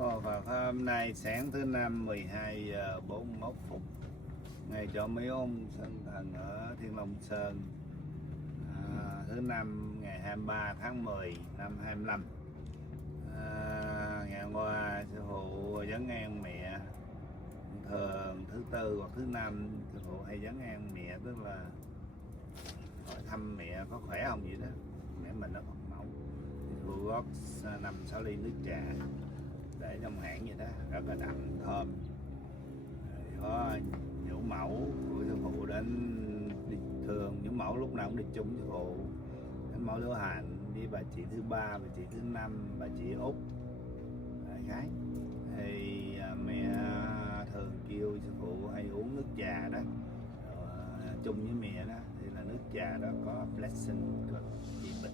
Ngồi vào hôm nay sáng thứ năm 12 giờ 41 phút, ngày cho mấy ông Sơn Thần ở Thiên Long Sơn, thứ năm ngày 23 tháng 10 năm 25. Ngày hôm qua Sư Phụ vấn an mẹ. Thường thứ tư hoặc thứ năm Sư Phụ hay vấn an mẹ, tức là hỏi thăm mẹ có khỏe không vậy đó. Mẹ mình nó Phật mẫu, Sư Phụ gót 5-6 ly nước trà để trong hãng vậy đó, rất là đậm thơm. Có nhũ mẫu của Sư Phụ đến đi, thường nhũ mẫu lúc nào cũng đi chung Sư Phụ, đến mẫu Lưu Hành đi bà chị thứ ba, bà chị thứ năm, bà chị Út đại khái. Thì mẹ thường kêu Sư Phụ hay uống nước trà đó chung với mẹ đó, thì là nước trà đó có blessing, có trị bệnh.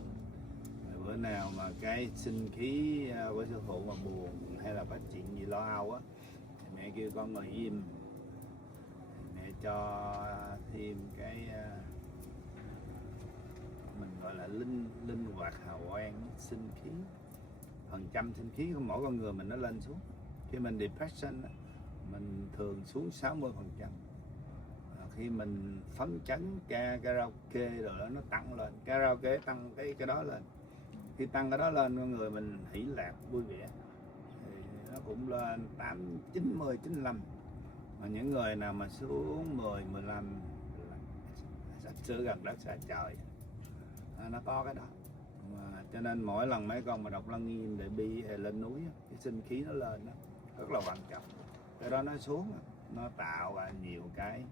Bữa nào mà cái sinh khí của Sư Phụ mà buồn hay là có chuyện gì lo âu á, thì mẹ kêu con ngồi im, mẹ cho thêm cái mình gọi là linh hoạt hào quang sinh khí, phần trăm sinh khí của mỗi con người mình nó lên xuống. Khi mình depression á, mình thường xuống 60%. Khi mình phấn chấn karaoke rồi đó, nó tăng lên, karaoke tăng cái đó lên. Khi tăng cái đó lên, con người mình hỷ lạc vui vẻ thì nó cũng lên 8, 90, 95. Mà những người nào mà xuống 10, 15 sắp sửa gần đất xa trời, nó có cái đó. Mà cho nên mỗi lần mấy con mà đọc lăng nghiêm để bi hay lên núi, cái sinh khí nó lên đó rất là quan trọng. Cái đó nó xuống, nó tạo ra nhiều cái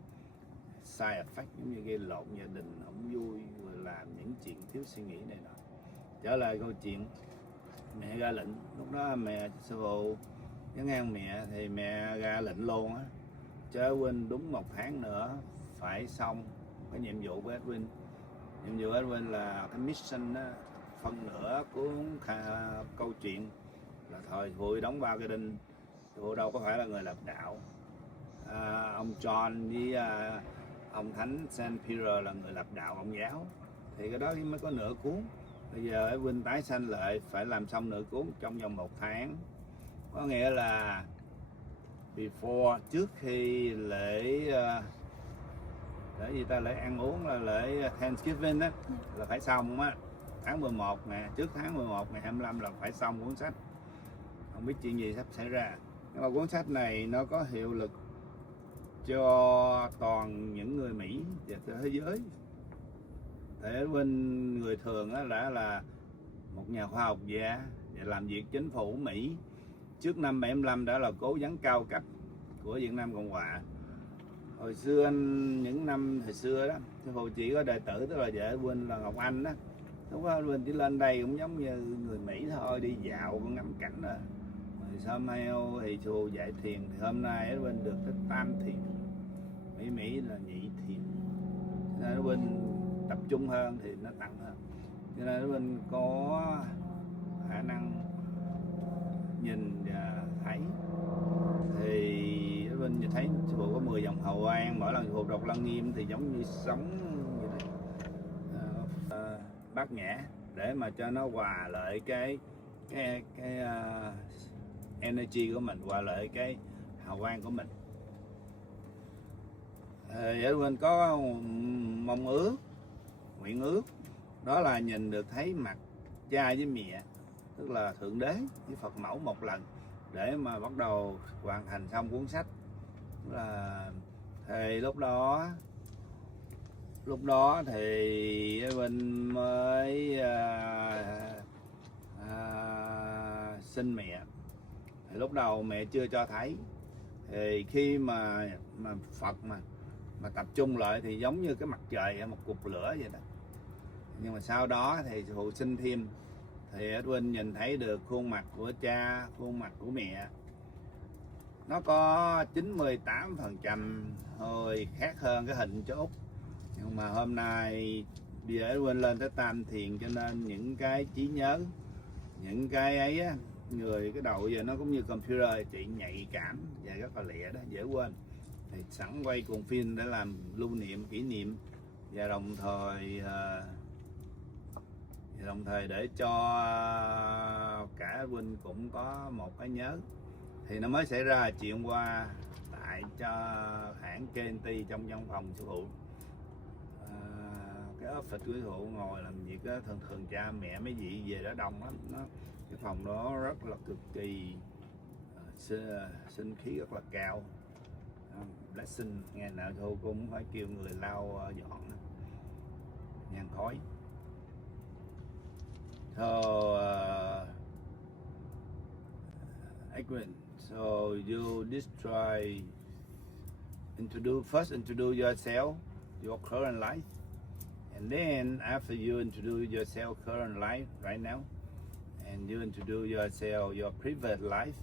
side effect, giống như gây lộn gia đình không vui, rồi làm những chuyện thiếu suy nghĩ này nọ. Trở lại câu chuyện mẹ ra lệnh, lúc đó mẹ Sư Phụ vấn an mẹ thì mẹ ra lệnh luôn á, chớ quên đúng 1 tháng nữa phải xong cái nhiệm vụ của Edwin. Nhiệm vụ Edwin là cái mission đó, phân nửa cuốn câu chuyện là thời Phụ đóng vào cái đinh. Sư Phụ đâu có phải là người lập đạo. Ông John với ông Thánh Saint Peter là người lập đạo Công giáo, thì cái đó mới có nửa cuốn. Bây giờ Edwin tái sanh lại phải làm xong nửa cuốn trong vòng 1 tháng. Có nghĩa là before, trước khi lễ gì ta, lễ ăn uống là lễ Thanksgiving á, là phải xong á, tháng 11 nè, trước tháng 11 ngày 25 là phải xong cuốn sách. Không biết chuyện gì sắp xảy ra. Nhưng mà cuốn sách này nó có hiệu lực cho toàn những người Mỹ và thế giới. Thế bên người thường á đã là một nhà khoa học gia và làm việc chính phủ Mỹ trước năm 75, đã là cố vấn cao cấp của Việt Nam Cộng Hòa. Hồi xưa những năm hồi xưa đó, Sư Phụ chỉ có đệ tử, tức là vợ Edwin là Ngọc Anh đó. Lúc đó Edwin chỉ lên đây cũng giống như người Mỹ thôi, đi dạo con ngắm cảnh rồi. Rồi sau Mail thì Sư Phụ dạy thiền, thì hôm nay Edwin được cái tam thiền, Mỹ là nhị thiền, nên Edwin tập trung hơn thì nó tăng hơn. Cho nên Edwin có khả năng nhìn và thấy. Thì Edwin thấy Sư Phụ có 10 dòng hào quang, mỗi lần Sư Phụ đọc lăng nghiêm thì giống như sống vậy đó. Bát nhã để mà cho nó hòa lại cái energy của mình, hòa lại cái hào quang của mình. Edwin có mong ước, nguyện ước, đó là nhìn được thấy mặt cha với mẹ, tức là Thượng Đế với Phật mẫu một lần, để mà bắt đầu hoàn thành xong cuốn sách. Thì lúc đó thì Edwin mới sinh mẹ. Thì lúc đầu mẹ chưa cho thấy. Thì khi mà Phật mà tập trung lại thì giống như cái mặt trời hay một cục lửa vậy đó. Nhưng mà sau đó thì Sư Phụ sinh thêm, thì Edwin nhìn thấy được khuôn mặt của cha, khuôn mặt của mẹ. Nó có 98% hơi khác hơn cái hình chú Út. Nhưng mà hôm nay bây giờ Edwin lên tới tam thiền, cho nên những cái trí nhớ, những cái ấy á, cái đầu giờ nó cũng như computer, chị nhạy cảm và rất là lẹ đó, dễ quên. Thì sẵn quay cuộn phim để làm lưu niệm, kỷ niệm, và đồng thời Thì đồng thời để cho cả Edwin cũng có một cái nhớ, thì nó mới xảy ra chuyện qua tại cho hãng KNT trong văn phòng sư phụ. Cái office của sư phụ ngồi làm việc đó, thường thường cha mẹ mấy vị về đó đông lắm, cái phòng đó rất là cực kỳ sinh khí rất là cao. Blessing ngày nào thôi cũng phải kêu người lau dọn nhang khói. So Edwin, so you first introduce yourself, your current life, and then after you introduce yourself current life right now, and you introduce yourself your previous life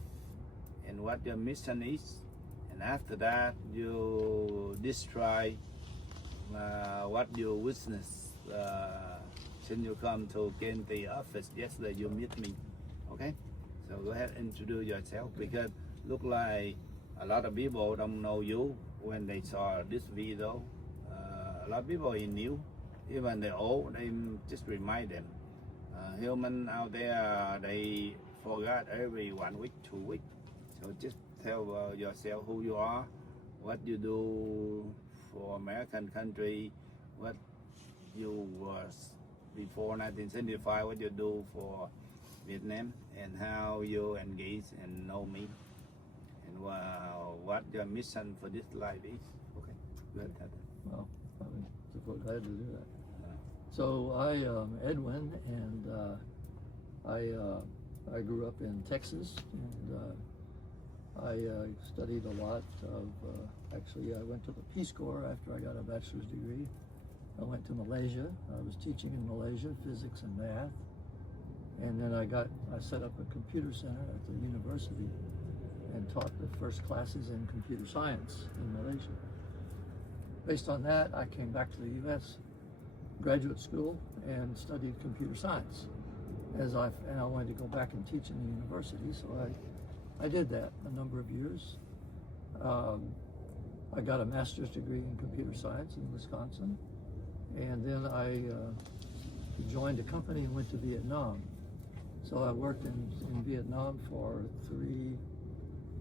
and what your mission is, and after that you describe what you witnessed since you come to KNT office yesterday. You meet me, okay? So go ahead and introduce yourself, because look like a lot of people don't know you when they saw this video. A lot of people is new, even the old, they just remind them. Human out there, they forgot every 1 week, 2 weeks. So just tell yourself who you are, what you do for American country, what you was before 1975, what you do for Vietnam, and how you engage and know me, and what your mission for this life is. Okay, good. Well, I'm glad to do that. So I am Edwin, and I grew up in Texas, and I studied a lot of, actually I went to the Peace Corps after I got a bachelor's degree. I went to Malaysia. I was teaching in Malaysia, physics and math. And then I set up a computer center at the university and taught the first classes in computer science in Malaysia. Based on that, I came back to the US graduate school and studied computer science. And I wanted to go back and teach in the university, so I did that a number of years. I got a master's degree in computer science in Wisconsin, and then I joined a company and went to Vietnam. So I worked in Vietnam for three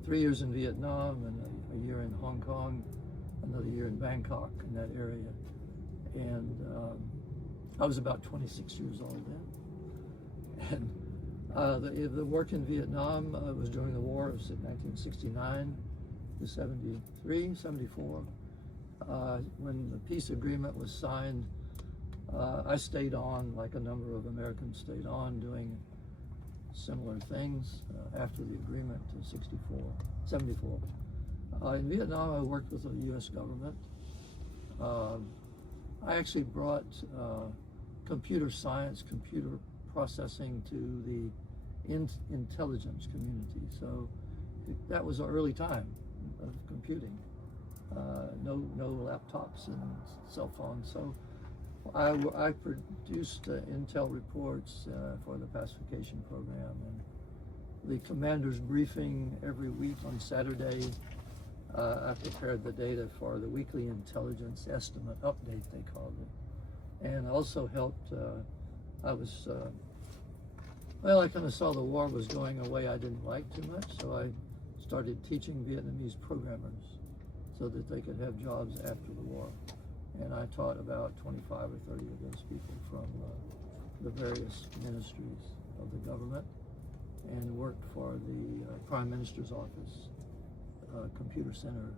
years in Vietnam, and a year in Hong Kong, another year in Bangkok, in that area. And I was about 26 years old then. And the work in Vietnam was during the war of 1969 to 73, 74. When the peace agreement was signed, I stayed on, like a number of Americans stayed on, doing similar things after the agreement to 74. In Vietnam, I worked with the U.S. government. I actually brought computer science, computer processing to the intelligence community. So that was an early time of computing. No laptops and cell phones. So I produced intel reports for the pacification program, and the commander's briefing every week on Saturday. I prepared the data for the weekly intelligence estimate update, they called it, and also helped. I kind of saw the war was going a way I didn't like too much, so I started teaching Vietnamese programmers so that they could have jobs after the war. And I taught about 25 or 30 of those people from the various ministries of the government, and worked for the Prime Minister's office, computer center,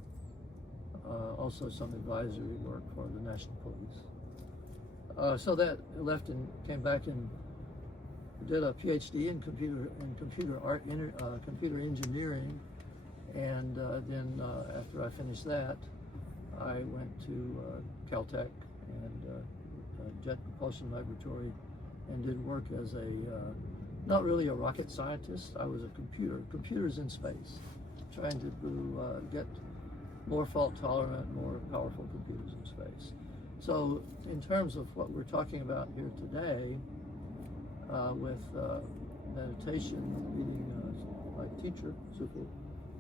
also some advisory work for the National Police. So that left and came back and did a PhD in computer engineering, and then after I finished that, I went to Caltech and Jet Propulsion Laboratory and did work as not really a rocket scientist. I was a computers in space, trying to get more fault tolerant, more powerful computers in space. So in terms of what we're talking about here today, with meditation, meeting my teacher, Sư Phụ,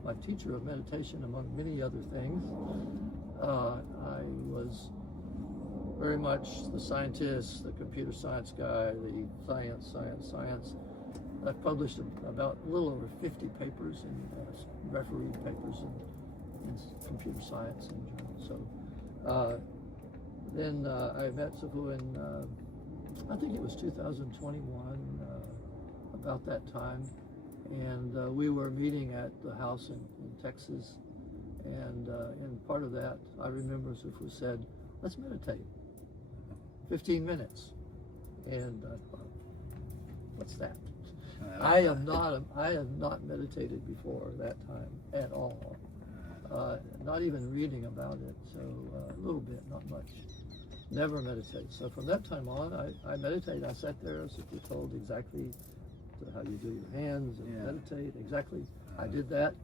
my teacher of meditation, among many other things, I was very much the scientist, the computer science guy, the science. I've published about a little over 50 papers and refereed papers in computer science in journals. So then I met Sư Phụ in, I think it was 2021, about that time. And we were meeting at the house in Texas. And in part of that, I remember Sư Phụ said, let's meditate, 15 minutes. And I thought, what's that? I have not meditated before that time at all. Not even reading about it, so a little bit, not much. Never meditate. So from that time on, I meditate. I sat there, as if we told exactly how you do your hands and meditate, exactly. I did that,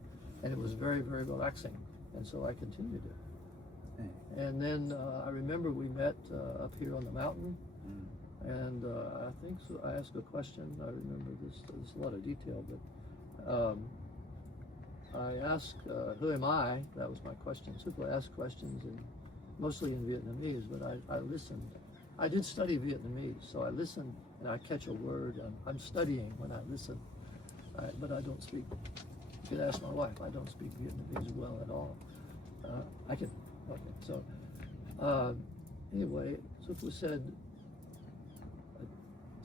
and it was very, very relaxing, and so I continued it. And then I remember we met up here on the mountain, and I think so, I asked a question. I remember this, there's a lot of detail, but I asked, who am I? That was my question. Sư Phụ asked questions, mostly in Vietnamese, but I listened. I did study Vietnamese, so I listened and I catch a word. I'm studying when I listen, but I don't speak. You could ask my wife. I don't speak Vietnamese well at all. I can. Okay. So anyway, Sư Phụ said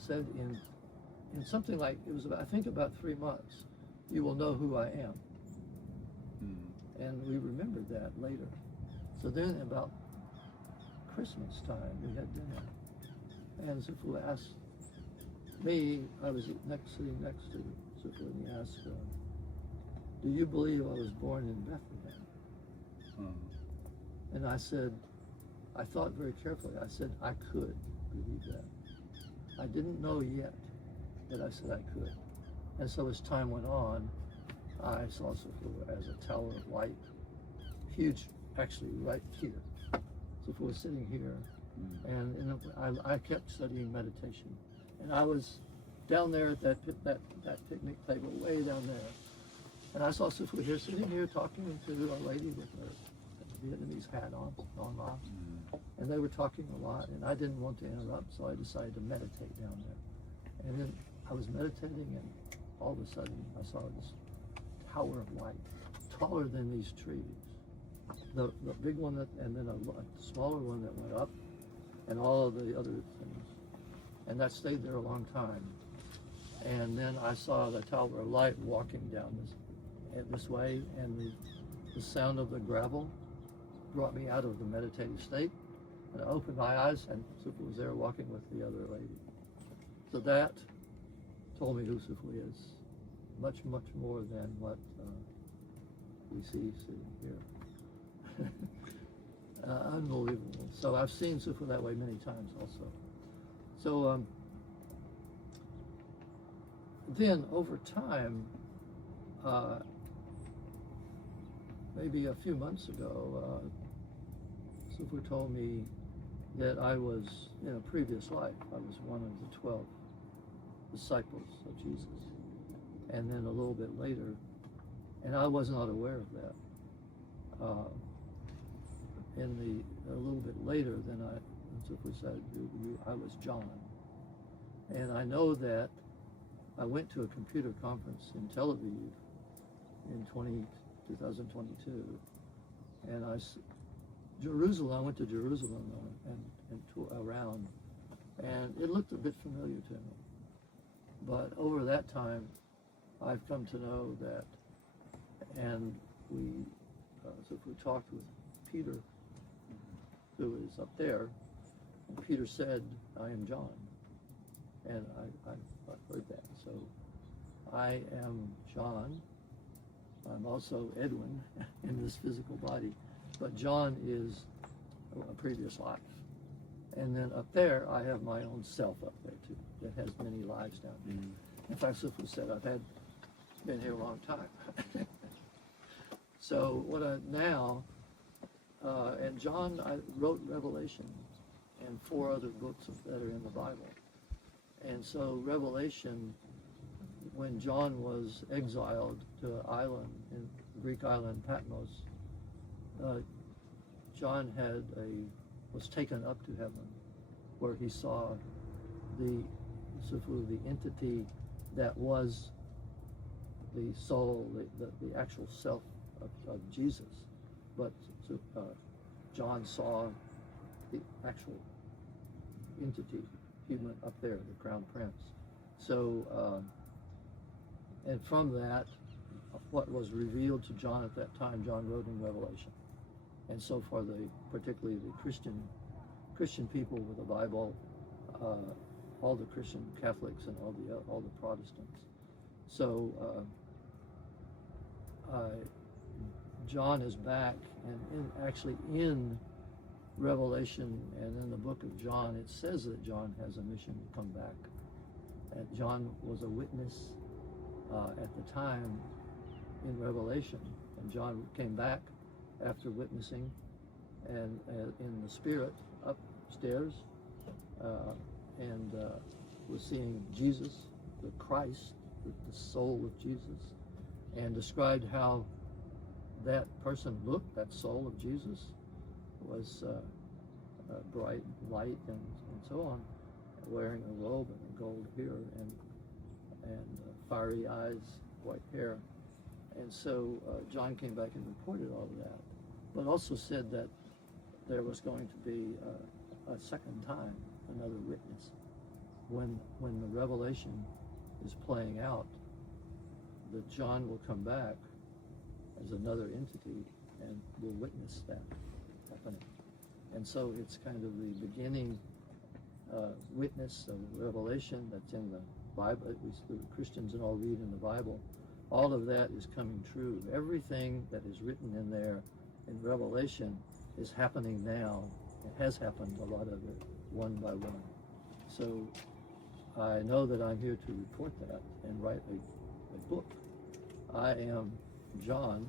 in something like, it was about, I think about 3 months, you will know who I am. And we remembered that later. So then about Christmas time, we had dinner. And Sư Phụ asked me, I was sitting next to Sư Phụ, and he asked, do you believe I was born in Bethlehem? And I said, I thought very carefully. I said, I could believe that. I didn't know yet, but I said I could. And so as time went on, I saw Sư Phụ as a tower of light, huge, actually right here. Sư Phụ was sitting here, and I kept studying meditation. And I was down there at that picnic table, way down there. And I saw Sư Phụ here, sitting here, talking to a lady with a Vietnamese hat on. And they were talking a lot, and I didn't want to interrupt, so I decided to meditate down there. And then I was meditating, and all of a sudden I saw this tower of light, taller than these trees. The big one, and then a smaller one that went up, and all of the other things. And that stayed there a long time. And then I saw the tower of light walking down this way, and the sound of the gravel brought me out of the meditative state. And I opened my eyes, and Sư Phụ was there walking with the other lady. So that told me who Sư Phụ is. Much, much more than what we see sitting here. Unbelievable. So I've seen Sư Phụ that way many times also. So then over time, maybe a few months ago, Sư Phụ told me that I was, in a previous life, I was one of the 12 disciples of Jesus. And then a little bit later, and I was not aware of that. A little bit later, then Sư Phụ said, I was John. And I know that I went to a computer conference in Tel Aviv in 2022, and I went to Jerusalem and toured around, and it looked a bit familiar to me. But over that time, I've come to know that, and so we talked with Peter, who is up there, and Peter said, I am John. And I've heard that. So I am John. I'm also Edwin in this physical body. But John is a previous life. And then up there, I have my own self up there too, that has many lives down there. In fact, Sư Phụ said, I've been here a long time. So and John, I wrote Revelation and 4 other books that are in the Bible. And so Revelation, when John was exiled to an island, in the Greek island Patmos, John had was taken up to heaven, where he saw the Sư Phụ, the entity that was the soul, the actual self of Jesus. But John saw the actual entity, human up there, the crown prince. So, and from that, what was revealed to John at that time, John wrote in Revelation. And so for particularly the Christian people with the Bible, all the Christian Catholics and all the Protestants. So John is back, and actually in Revelation and in the book of John, it says that John has a mission to come back. And John was a witness at the time in Revelation, and John came back after witnessing and in the spirit upstairs and was seeing Jesus, the Christ, the soul of Jesus, and described how that person looked, that soul of Jesus was bright light and so on, wearing a robe and a gold hair and fiery eyes, white hair. And so John came back and reported all of that, but also said that there was going to be a second time, another witness. When the revelation is playing out, that John will come back as another entity and will witness that happening. And so it's kind of the beginning witness of revelation that's in the Bible. The Christians and all read in the Bible. All of that is coming true. Everything that is written in there in Revelation is happening now. It has happened, a lot of it, one by one. So I know that I'm here to report that and write a book. I am John,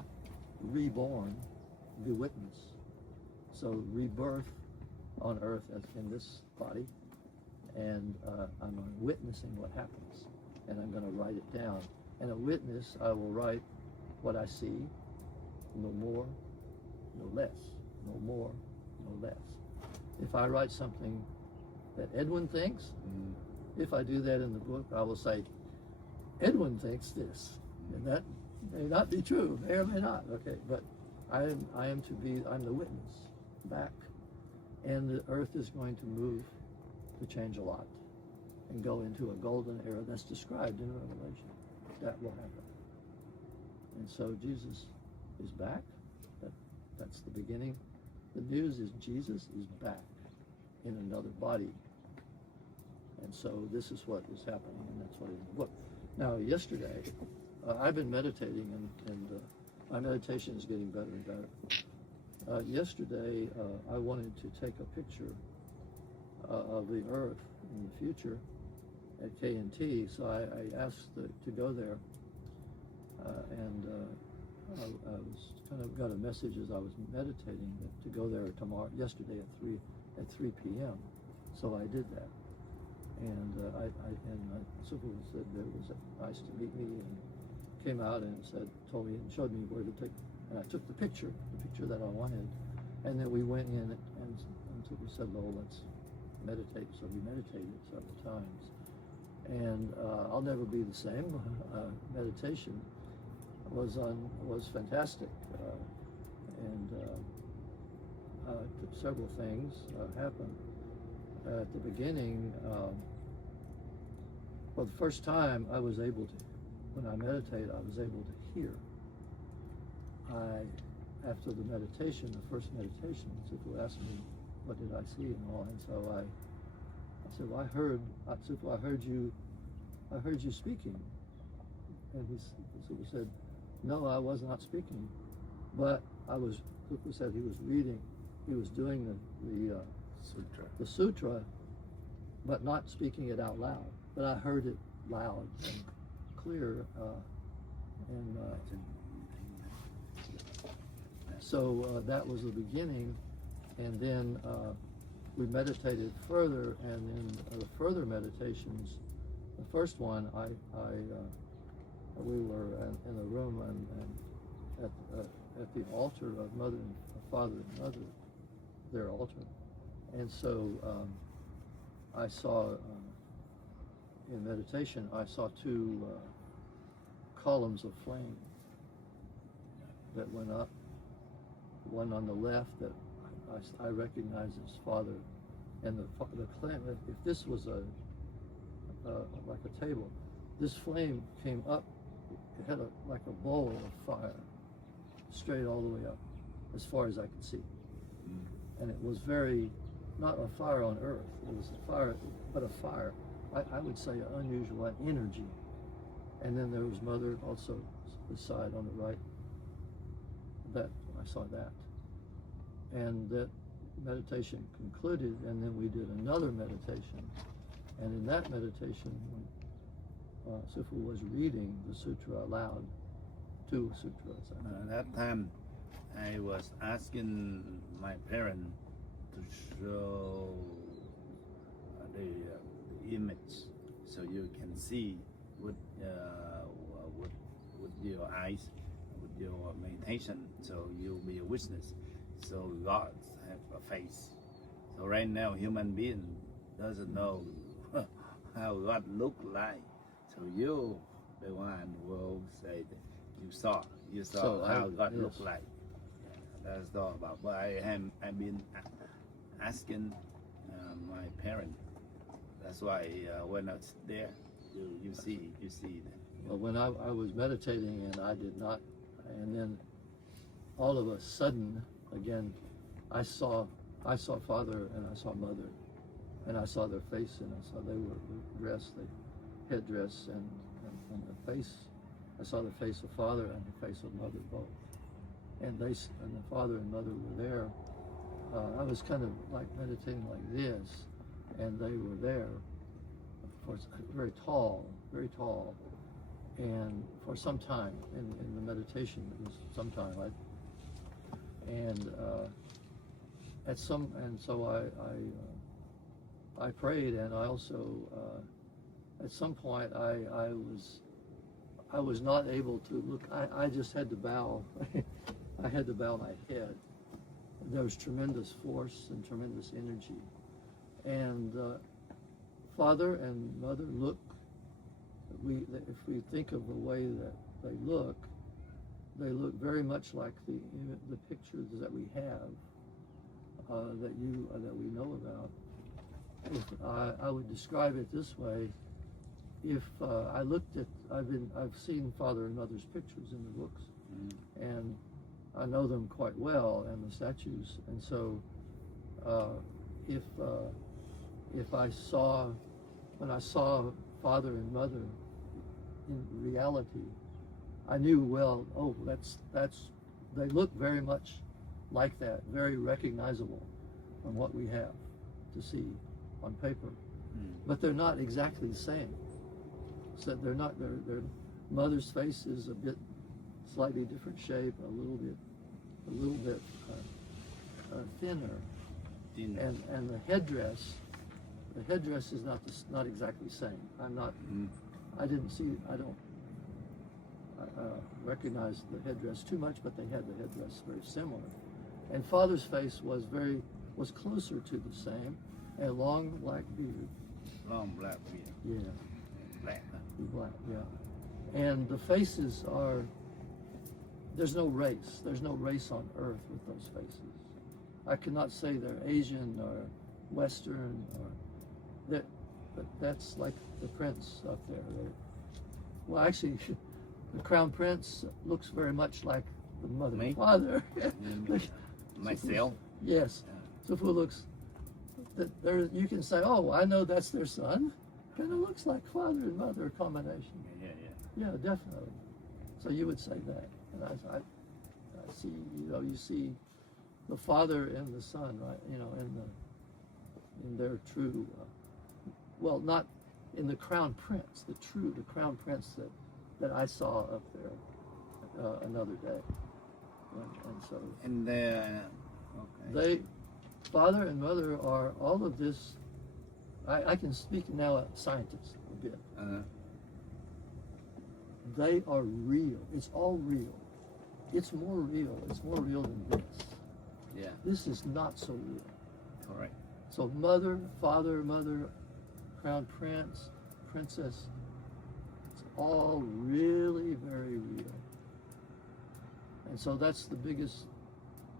reborn, the witness. So rebirth on earth as in this body, and I'm witnessing what happens, and I'm going to write it down. And a witness, I will write what I see, no more, no less, no more, no less. If I write something that Edwin thinks, if I do that in the book, I will say, Edwin thinks this, and that may not be true, may or may not, okay, but I'm the witness back, and the earth is going to move to change a lot and go into a golden era that's described in Revelation. That will happen. And so Jesus is back. That's the beginning. The news is Jesus is back in another body. And so this is what is happening, and that's what is in the book. Now, yesterday, I've been meditating, and my meditation is getting better and better. Yesterday, I wanted to take a picture of the Earth in the future at K&T, so I asked to go there, and I was kind of got a message as I was meditating to go there yesterday at 3 p.m. So I did that, and Sư Phụ said that it was nice to meet me, and came out and told me and showed me where to take, and I took the picture that I wanted, and then we went in and Sư Phụ said, "Well, let's meditate." So we meditated several times, and I'll never be the same. Meditation was fantastic, and several things happened at the beginning. Well, the first time I was able to, when I meditate, I was able to hear. After the meditation, the first meditation, Sư Phụ asked me, "What did I see?" and all, and so I said, "Well, Sư Phụ, I heard you speaking." And Sư Phụ said, "No, I was not speaking, but Sư Phụ said he was reading, he was doing the sutra, but not speaking it out loud. But I heard it loud and clear, so that was the beginning, and then we meditated further, and in the further meditations, the first one, we were in a room and at the altar of Mother and Father and Mother, their altar, And so I saw, in meditation, I saw two columns of flame that went up. One on the left that I recognized as Father, and the flame. If this was like a table, this flame came up. It had like a bowl of fire, straight all the way up, as far as I could see. And it was not a fire on earth. It was a fire, but a fire. I would say an unusual energy. And then there was Mother also beside on the right. That I saw that. And that meditation concluded, and then we did another meditation. And in that meditation, when Sư Phụ was reading the sutra aloud, two sutras. That time, I was asking my parents to show the image, so you can see with your eyes, with your meditation, so you'll be a witness. So God have a face. So right now, human being doesn't know how God look like. So you, the one, will say that you saw so how God yes. looked like. That's all about. But I've been asking my parents. That's why when I was there, you see that. Well, when I was meditating and I did not, and then all of a sudden, again, I saw Father and I saw Mother, and I saw their face, and I saw they were dressed, the headdress and the face. I saw the face of Father and the face of Mother both, and the Father and Mother were there. I was kind of like meditating like this, and they were there. Of course, very tall, and for some time in the meditation, it was some time. So I prayed, and I also at some point I was not able to look. I just had to bow. I had to bow my head. There was tremendous force and tremendous energy, and Father and Mother look. If we think of the way that they look very much like the pictures that we have that we know about. If I would describe it this way: if I looked at, I've seen Father and Mother's pictures in the books, and I know them quite well, and the statues. And so, if when I saw Father and Mother in reality, I knew, well, oh, they look very much like that, very recognizable from what we have to see on paper, but they're not exactly the same. So their Mother's face is a bit slightly different shape, a little bit thinner, and the headdress is not exactly the same. I don't recognize the headdress too much, but they had the headdress very similar. And Father's face was closer to the same, a long black beard. Long black beard. Yeah. Black. Black, yeah. And the faces there's no race. There's no race on earth with those faces. I cannot say they're Asian or Western but that's like the prince up there. Well, actually, the Crown Prince looks very much like the Mother and Father. Myself? Yes. Sư Phụ looks, there you can say, oh, I know that's their son. Kind of looks like Father and Mother combination. Yeah, definitely. So you would say that. And I see, you see the Father and the Son, right? In their true, well, not in the Crown Prince, the Crown Prince that I saw up there another day. And so. And they, Father and Mother are all of this. I can speak now as scientists a bit. They are real. It's all real. It's more real. It's more real than this. Yeah. This is not so real. Correct. So mother, father, mother, crown prince, princess, it's all really very real. And so that's the biggest,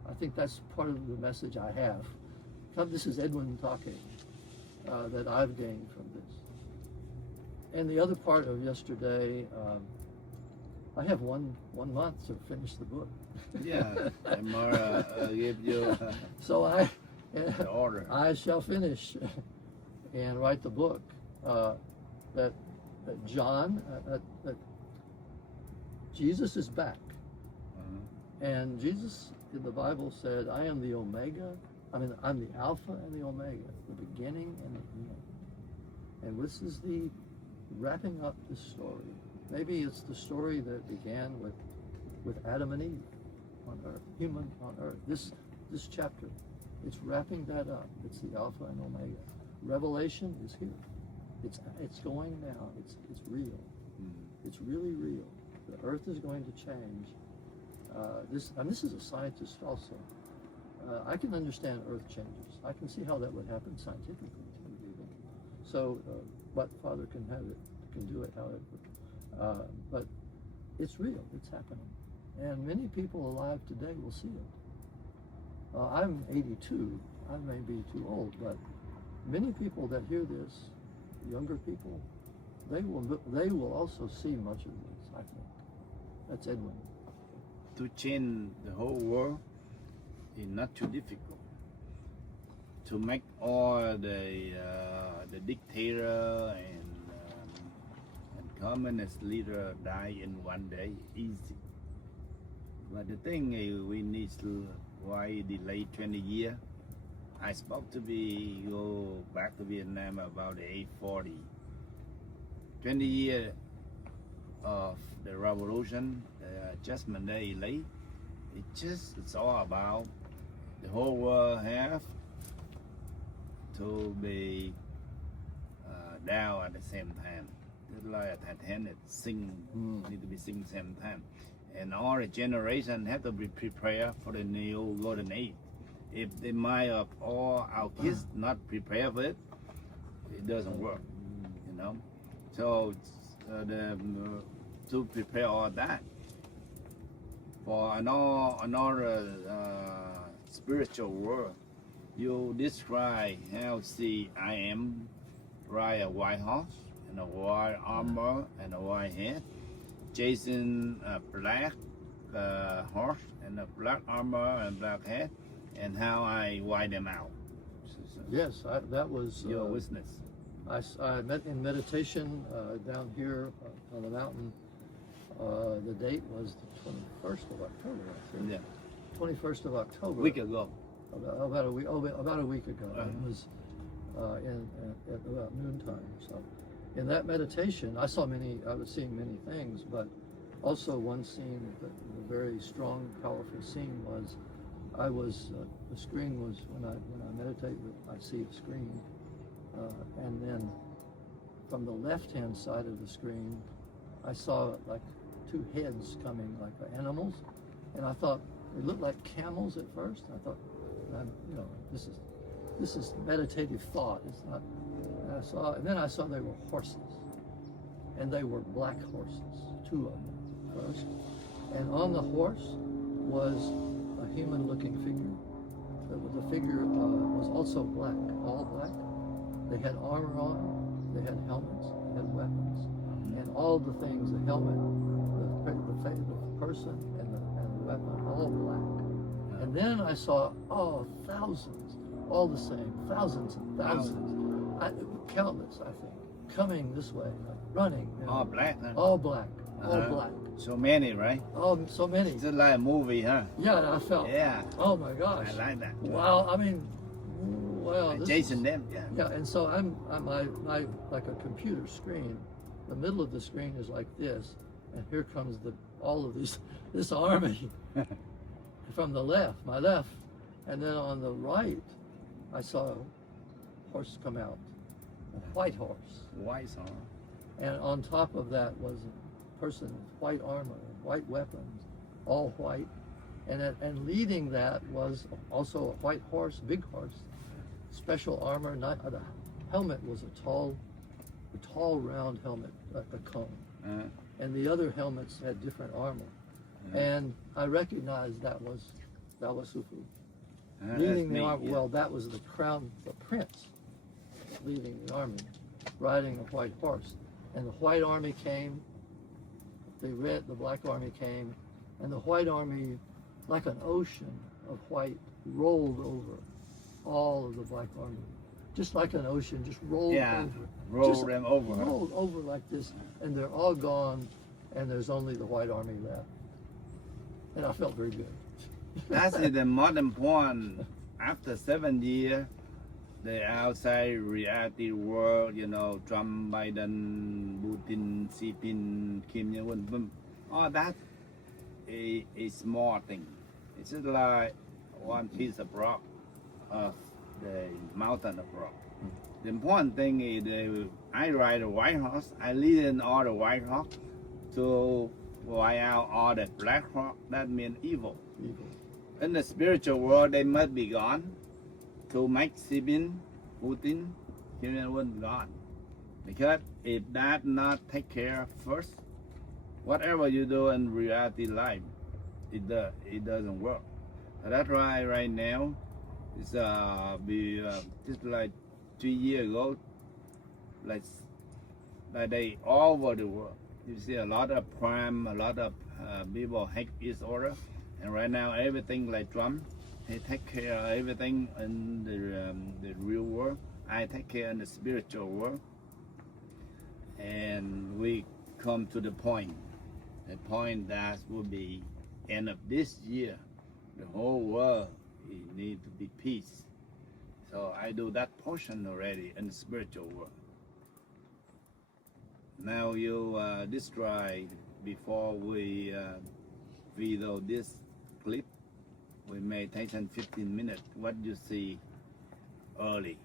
I think that's part of the message I have. This is Edwin talking, that I've gained from this. And the other part of yesterday, I have one month to finish the book. Yeah, and more give you So the order. I shall finish and write the book that John, that Jesus is back. And Jesus in the Bible said, I am the Omega, I'm the Alpha and the Omega, the beginning and the end. And this is the wrapping up this story. Maybe it's the story that began with Adam and Eve on earth, human on earth. This chapter, it's wrapping that up. It's the Alpha and Omega. Revelation is here. It's going now. It's real. It's really real. The earth is going to change. This is a scientist also. I can understand earth changes. I can see how that would happen scientifically. So, but Father can do it however. But it's real. It's happening. And many people alive today will see it. I'm 82. I may be too old, but many people that hear this, younger people, they will also see much of this, I think. That's Edwin. To change the whole world is not too difficult. To make all the dictator and communist leader die in one day, easy. But the thing is, we need to why delay 20 years. I supposed to go back to Vietnam about the age 40. 20 years of the revolution, the adjustment day late. It's all about the whole world have to be down at the same time. Just like a Titanic need to be sing same time. And all the generation have to be prepared for the new golden age. If the mind of all our kids not prepared for it, it doesn't work, you know. So to prepare all that for another spiritual world, you describe how see I am ride a white horse and a white armor and a white head, chasing a black horse and a black armor and black head, and how I wipe them out. Yes, that was your witness. I met in meditation down here on the mountain. The date was the 21st of October, I think. Yeah. 21st of October. A week ago. About a week ago. It was at about noontime. So, in that meditation, I was seeing many things, but also one scene, the very strong, powerful scene was, the screen was, when I meditate, I see a screen, and then from the left-hand side of the screen, I saw like two heads coming like animals, and I thought it looked like camels at first. I thought, this is meditative thought. It's not. And then I saw they were horses, and they were black horses, two of them first, and on the horse was a human-looking figure. The figure was also black, all black. They had armor on, they had helmets, they had weapons, and all the things, the helmet, the person, and the weapon, all black. And then I saw, thousands, all the same, thousands and thousands, countless, I think, coming this way, like running. All black, huh? All black, all black. So many, right? Oh, so many. It's like a movie, huh? Yeah, I felt. Yeah. Oh my gosh. I like that. Wow, I mean, well. Chasing them, yeah. Yeah, and so I'm like a computer screen. The middle of the screen is like this, and here comes all of this army from the left, my left, and then on the right, I saw a horse come out, a white horse. White horse. And on top of that was a person with white armor, white weapons, all white, and leading that was also a white horse, big horse, special armor. Not, the helmet was a tall round helmet, like a cone. And the other helmets had different armor. And I recognized that was Sư Phụ. Leading the army, well, that was the prince leading the army, riding a white horse. And the white army came, the black army came, and the white army, like an ocean of white, rolled over all of the black army. Just like an ocean, just rolled over. Rolled them over. Rolled over like this, and they're all gone, and there's only the white army left. And I felt very good. That's the modern point. After 7 years, the outside reality world, you know, Trump, Biden, Putin, Xi Jinping, Kim Jong-un, all that a small thing. It's just like one piece of rock of the mountain of rock. The important thing is I ride a white horse. I lead in all the white horse to wipe out all the black horse. That means evil. In the spiritual world, they must be gone to make Xi Jinping, Putin, Kim Jong-un gone. Because if that not take care first, whatever you do in reality life, it doesn't work. So that's why right now, it's just like 3 years ago, like they all over the world. You see a lot of crime, a lot of people hate each other. And right now, everything like Trump, he take care of everything in the real world. I take care in the spiritual world. And we come to the point that will be end of this year. The whole world need to be peace. So I do that portion already in the spiritual world. Now you describe before we video this clip. We may take 10-15 minutes. What do you see early,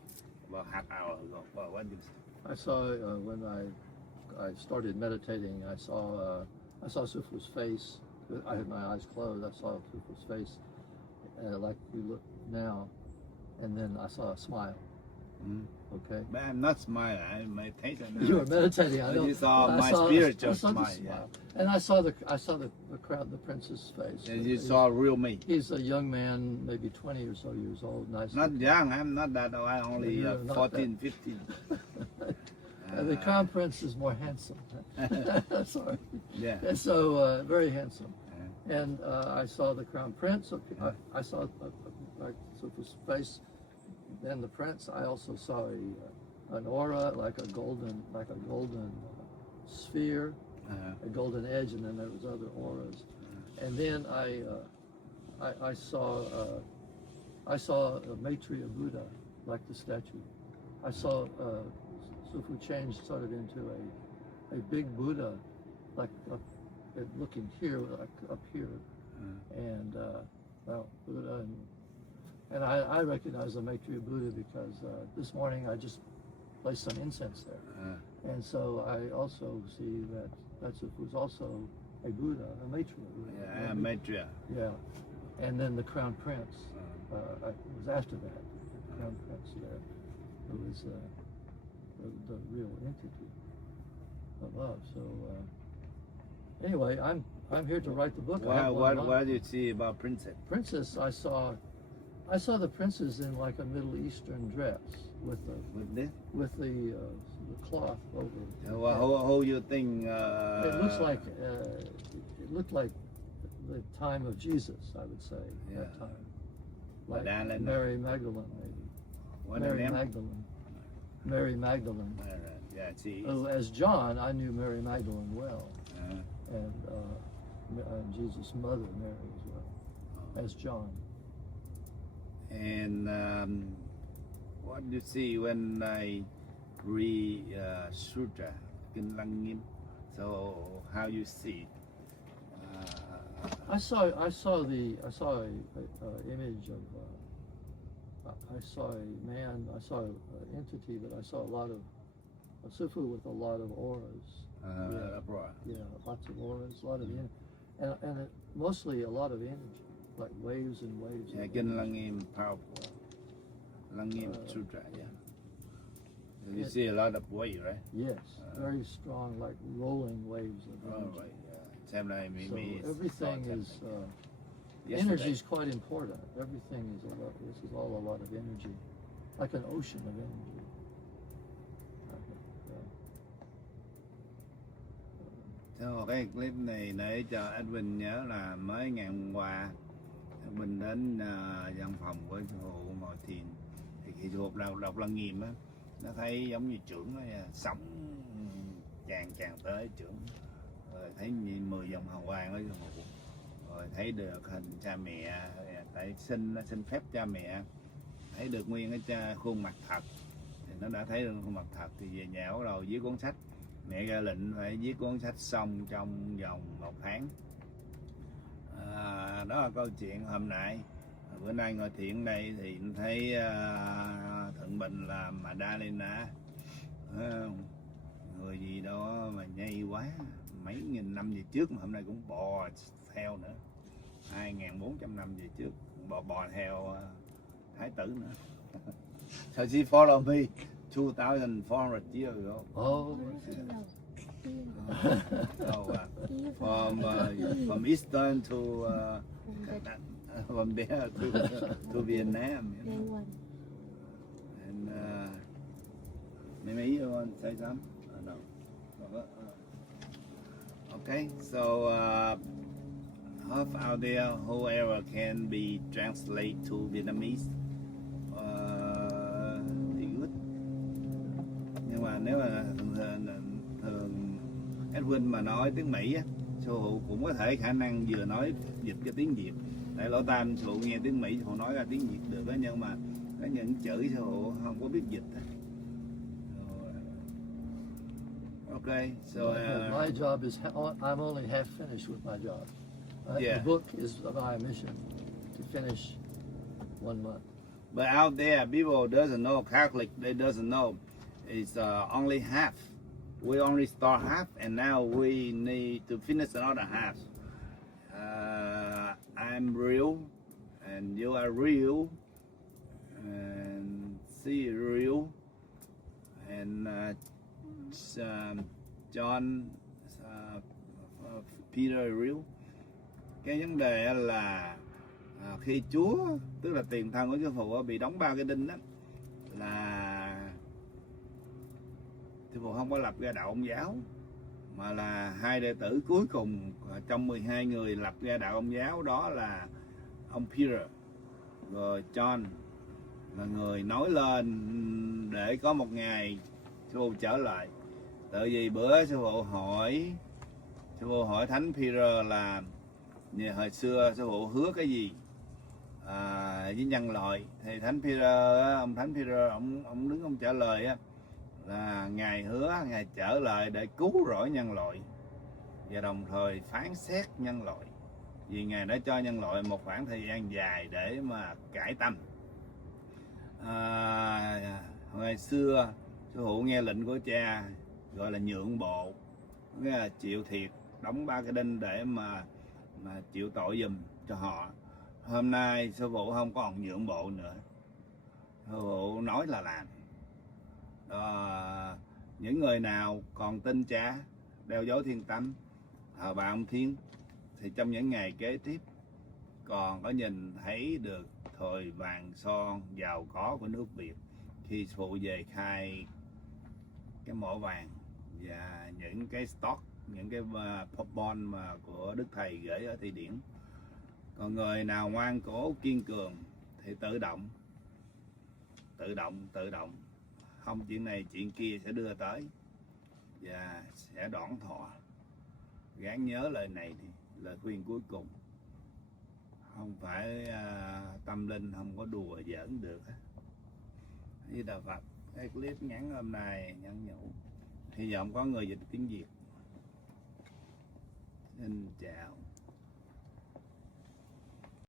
about half hour ago? Well, what do you see? I saw when I started meditating, I saw Sư Phụ face. I had my eyes closed. I saw Sư Phụ face, like we look now, and then I saw a smile. Okay. But I'm not smiling. I'm meditating. You were meditating. I know. You saw my spiritual smile. And I saw the crowd, the prince's face. And you saw real me. He's a young man, maybe 20 or so years old. Nice. Not young. I'm not that old. I'm only 14, 15. And the crown prince is more handsome. Sorry. Yeah. And so very handsome. And I saw the crown prince. I saw Sư Phụ face. Then the prince. I also saw an aura, like a golden sphere, a golden edge, and then there was other auras. And then I saw a Maitreya Buddha, like the statue. I saw Sư Phụ change sort of into a big Buddha, like looking here, like up here, and Buddha. And I recognize the Maitreya Buddha because this morning I just placed some incense there. And so I also see that Sư Phụ is also a Buddha, a Maitreya Buddha. Yeah, Maitreya. Yeah. And then the crown prince was after that. The crown prince there, who was the real entity above. So anyway, I'm here to write the book. What do you see about princess? Princess, I saw the princess in like a Middle Eastern dress with the cloth over. How you think? It looked like the time of Jesus, I would say. Yeah. That time, like Mary Magdalene, maybe. Mary Magdalene. Yeah, see. Oh, as John, I knew Mary Magdalene well, and Jesus' mother Mary as well, as John. And what do you see when I read Sutra, Kinh Lăng Nghiêm? So how you see it? I saw a image of. I saw a man. I saw an entity, but I saw a lot of a Sư Phụ with a lot of auras. Yeah, lots of auras, a lot of and mostly a lot of energy, like waves and waves. Yeah, Kinh Lăng Nghiêm, powerful. Lăng Nghiêm Sutra, yeah. You see a lot of weight, right? Yes, very strong, like rolling waves of Oh, energy. right, yeah. Same like me. So me everything is yesterday. energy is quite important. Everything is a lot. This is all a lot of energy, like an ocean of energy. So, cái clip này để cho Edwin nhớ là mới ngày hôm qua Edwin đến văn phòng của sư phụ ngồi thiền, thì khi sư phụ đọc Lăng Nghiêm á, nó thấy giống như trưởng nó sống tràn tới trưởng, rồi thấy như 10 dòng hào quang với sư phụ, rồi thấy được hình cha mẹ, tại xin phép cha mẹ, thấy được nguyên cái khuôn mặt thật, thì nó đã thấy được khuôn mặt thật, thì về nhà bắt đầu viết cuốn sách. Mẹ ra lệnh phải viết cuốn sách xong trong vòng 1 tháng. Đó là câu chuyện hôm nay. Bữa nay ngồi thiền đây thì thấy Thượng Bình là Madalena, người gì đó mà nhây quá, mấy nghìn năm về trước mà hôm nay cũng bò theo nữa, 2.400 năm về trước bò theo Thái tử nữa. So she follow me 2,400 years ago. Oh, From Eastern to from there to Vietnam. You know? And maybe you want to say something? No. Okay, so half out there, whoever can be translate to Vietnamese. Nhưng mà nếu mà thường Edwin mà nói tiếng Mỹ á, sư phụ cũng có thể khả năng vừa nói dịch cái tiếng Việt. Tại lỗ tai sư phụ nghe tiếng Mỹ, sư phụ nói ra tiếng Việt được đó, nhưng mà có những chữ sư phụ không có biết dịch. Okay, so my job is I'm only half finished with my job. Yeah. The book is my mission to finish 1 month. But out there, people doesn't know, Catholic, they doesn't know. It's only half. We only start half, and now we need to finish another half. I'm real, and you are real, and she is real, and John, Peter is real. Cái vấn đề là khi Chúa, tức là tiền thân của sư phụ bị đóng 3 cái đinh đó, là sư phụ không có lập ra đạo Ông giáo, mà là 2 đệ tử cuối cùng trong 12 người lập ra đạo Ông giáo, đó là ông Peter rồi John, là người nói lên để có một ngày sư phụ trở lại. Tại vì bữa sư phụ hỏi Thánh Peter là hồi xưa sư phụ hứa cái gì với nhân loại, thì ông Thánh Peter ông đứng ông trả lời á, là Ngài hứa Ngài trở lại để cứu rỗi nhân loại và đồng thời phán xét nhân loại, vì Ngài đã cho nhân loại một khoảng thời gian dài để mà cải tâm. Hồi xưa sư phụ nghe lệnh của cha gọi là nhượng bộ, nghĩa là chịu thiệt, đóng 3 cái đinh để mà chịu tội giùm cho họ. Hôm nay sư phụ không còn nhượng bộ nữa, sư phụ nói là làm. Những người nào còn tin cha, đeo dấu thiên tâm, thờ bà ông Thiên, thì trong những ngày kế tiếp còn có nhìn thấy được thời vàng son giàu có của nước Việt khi sư phụ về khai cái mỏ vàng và những cái stock, những cái bond mà của Đức Thầy gửi ở Thụy Điển. Còn người nào ngoan cố kiên cường thì tự động, không chuyện này chuyện kia sẽ đưa tới và sẽ đoản thọ. Gắng nhớ lời này đi, lời khuyên cuối cùng. Không phải tâm linh không có đùa giỡn được. Với Đạo Phật, cái clip ngắn hôm nay nhắn nhủ, hy vọng có người dịch tiếng Việt. Xin chào.